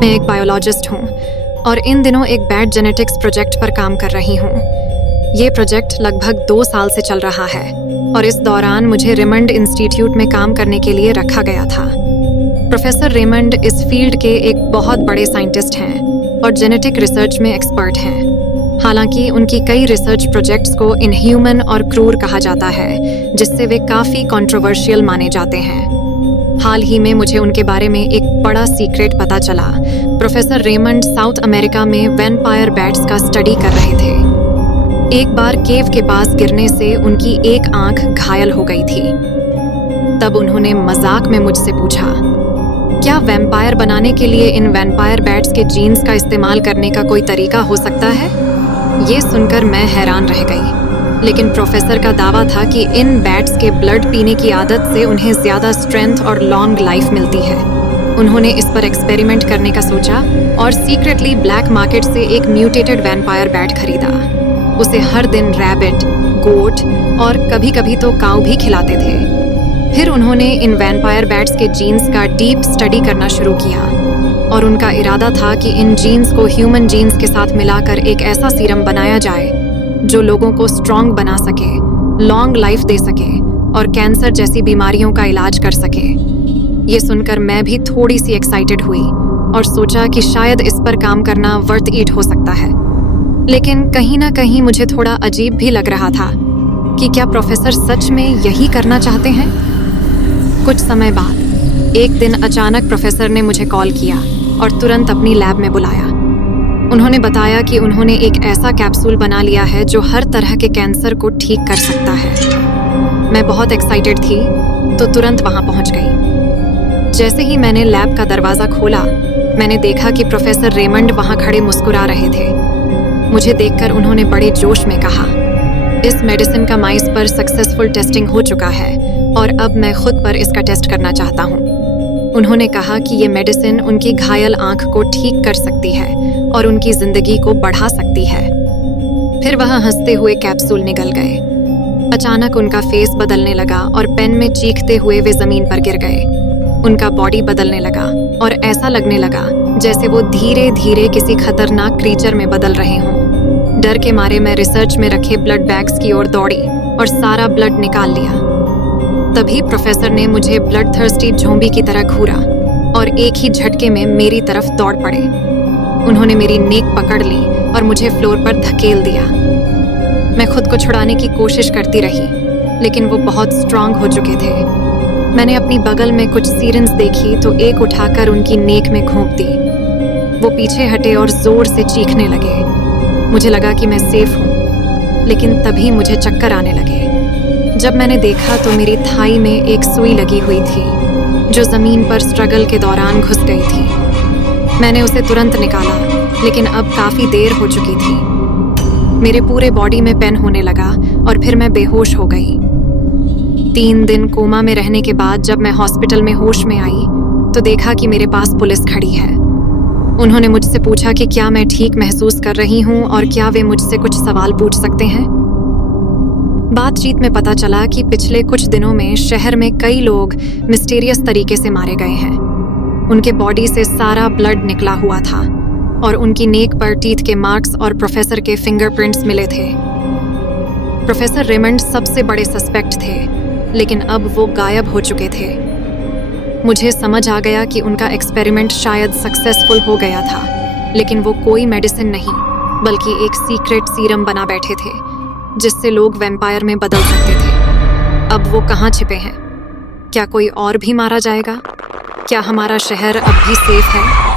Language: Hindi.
मैं एक बायोलॉजिस्ट हूँ और इन दिनों एक बैट जेनेटिक्स प्रोजेक्ट पर काम कर रही हूँ। ये प्रोजेक्ट लगभग 2 साल से चल रहा है और इस दौरान मुझे रेमंड इंस्टीट्यूट में काम करने के लिए रखा गया था। प्रोफेसर रेमंड इस फील्ड के एक बहुत बड़े साइंटिस्ट हैं और जेनेटिक रिसर्च में एक्सपर्ट हैं। हालांकि उनकी कई रिसर्च प्रोजेक्ट्स को इनह्यूमन और क्रूर कहा जाता है, जिससे वे काफ़ी कंट्रोवर्शियल माने जाते हैं। हाल ही में मुझे उनके बारे में एक बड़ा सीक्रेट पता चला। प्रोफेसर रेमंड साउथ अमेरिका में वैम्पायर बैट्स का स्टडी कर रहे थे। एक बार केव के पास गिरने से उनकी एक आंख घायल हो गई थी। तब उन्होंने मजाक में मुझसे पूछा, क्या वैम्पायर बनाने के लिए इन वैम्पायर बैट्स के जीन्स का इस्तेमाल करने का कोई तरीका हो सकता है? ये सुनकर मैं हैरान रह गई। लेकिन प्रोफेसर का दावा था कि इन बैट्स के ब्लड पीने की आदत से उन्हें ज़्यादा स्ट्रेंथ और लॉन्ग लाइफ मिलती है। उन्होंने इस पर एक्सपेरिमेंट करने का सोचा और सीक्रेटली ब्लैक मार्केट से एक म्यूटेटेड वैम्पायर बैट खरीदा। उसे हर दिन रैबिट, गोट और कभी-कभी तो काऊ भी खिलाते थे। फिर उन्होंने इन वैम्पायर बैट्स के जीन्स का डीप स्टडी करना शुरू किया और उनका इरादा था कि इन जीन्स को ह्यूमन जीन्स के साथ मिलाकर एक ऐसा सीरम बनाया जाए जो लोगों को स्ट्रॉन्ग बना सके, लॉन्ग लाइफ दे सके और कैंसर जैसी बीमारियों का इलाज कर सके। ये सुनकर मैं भी थोड़ी सी एक्साइटेड हुई और सोचा कि शायद इस पर काम करना वर्थ इट हो सकता है। लेकिन कहीं ना कहीं मुझे थोड़ा अजीब भी लग रहा था कि क्या प्रोफेसर सच में यही करना चाहते हैं? कुछ समय बाद एक दिन अचानक प्रोफेसर ने मुझे कॉल किया और तुरंत अपनी लैब में बुलाया। उन्होंने बताया कि उन्होंने एक ऐसा कैप्सूल बना लिया है जो हर तरह के कैंसर को ठीक कर सकता है। मैं बहुत एक्साइटेड थी तो तुरंत वहां पहुंच गई। जैसे ही मैंने लैब का दरवाज़ा खोला, मैंने देखा कि प्रोफेसर रेमंड वहां खड़े मुस्कुरा रहे थे। मुझे देखकर उन्होंने बड़े जोश में कहा, इस मेडिसिन का माइस पर सक्सेसफुल टेस्टिंग हो चुका है और अब मैं खुद पर इसका टेस्ट करना चाहता हूँ। उन्होंने कहा कि ये मेडिसिन उनकी घायल आंख को ठीक कर सकती है और उनकी जिंदगी को बढ़ा सकती है। फिर वह हंसते हुए कैप्सूल निगल गए। अचानक उनका फेस बदलने लगा और पेन में चीखते हुए वे जमीन पर गिर गए। उनका बॉडी बदलने लगा और ऐसा लगने लगा जैसे वो धीरे धीरे किसी खतरनाक क्रीचर में बदल रहे हों। डर के मारे मैं रिसर्च में रखे ब्लड बैग्स की ओर दौड़ी और सारा ब्लड निकाल लिया। तभी प्रोफेसर ने मुझे ब्लड थर्स्टी ज़ॉम्बी की तरह घूरा और एक ही झटके में मेरी तरफ दौड़ पड़े। उन्होंने मेरी नेक पकड़ ली और मुझे फ्लोर पर धकेल दिया। मैं खुद को छुड़ाने की कोशिश करती रही, लेकिन वो बहुत स्ट्रांग हो चुके थे। मैंने अपनी बगल में कुछ सीरिंज देखी तो एक उठाकर उनकी नेक में घोंप दी। वो पीछे हटे और जोर से चीखने लगे। मुझे लगा कि मैं सेफ हूँ, लेकिन तभी मुझे चक्कर आने लगे। जब मैंने देखा तो मेरी थाई में एक सुई लगी हुई थी जो ज़मीन पर स्ट्रगल के दौरान घुस गई थी। मैंने उसे तुरंत निकाला, लेकिन अब काफ़ी देर हो चुकी थी। मेरे पूरे बॉडी में पेन होने लगा और फिर मैं बेहोश हो गई। 3 दिन कोमा में रहने के बाद जब मैं हॉस्पिटल में होश में आई तो देखा कि मेरे पास पुलिस खड़ी है। उन्होंने मुझसे पूछा कि क्या मैं ठीक महसूस कर रही हूँ और क्या वे मुझसे कुछ सवाल पूछ सकते हैं। बातचीत में पता चला कि पिछले कुछ दिनों में शहर में कई लोग मिस्टीरियस तरीके से मारे गए हैं। उनके बॉडी से सारा ब्लड निकला हुआ था और उनकी नेक पर टीथ के मार्क्स और प्रोफेसर के फिंगरप्रिंट्स मिले थे। प्रोफेसर रेमंड सबसे बड़े सस्पेक्ट थे, लेकिन अब वो गायब हो चुके थे। मुझे समझ आ गया कि उनका एक्सपेरिमेंट शायद सक्सेसफुल हो गया था, लेकिन वो कोई मेडिसिन नहीं बल्कि एक सीक्रेट सीरम बना बैठे थे जिससे लोग वैम्पायर में बदल सकते थे। अब वो कहाँ छिपे हैं? क्या कोई और भी मारा जाएगा? क्या हमारा शहर अब भी सेफ है?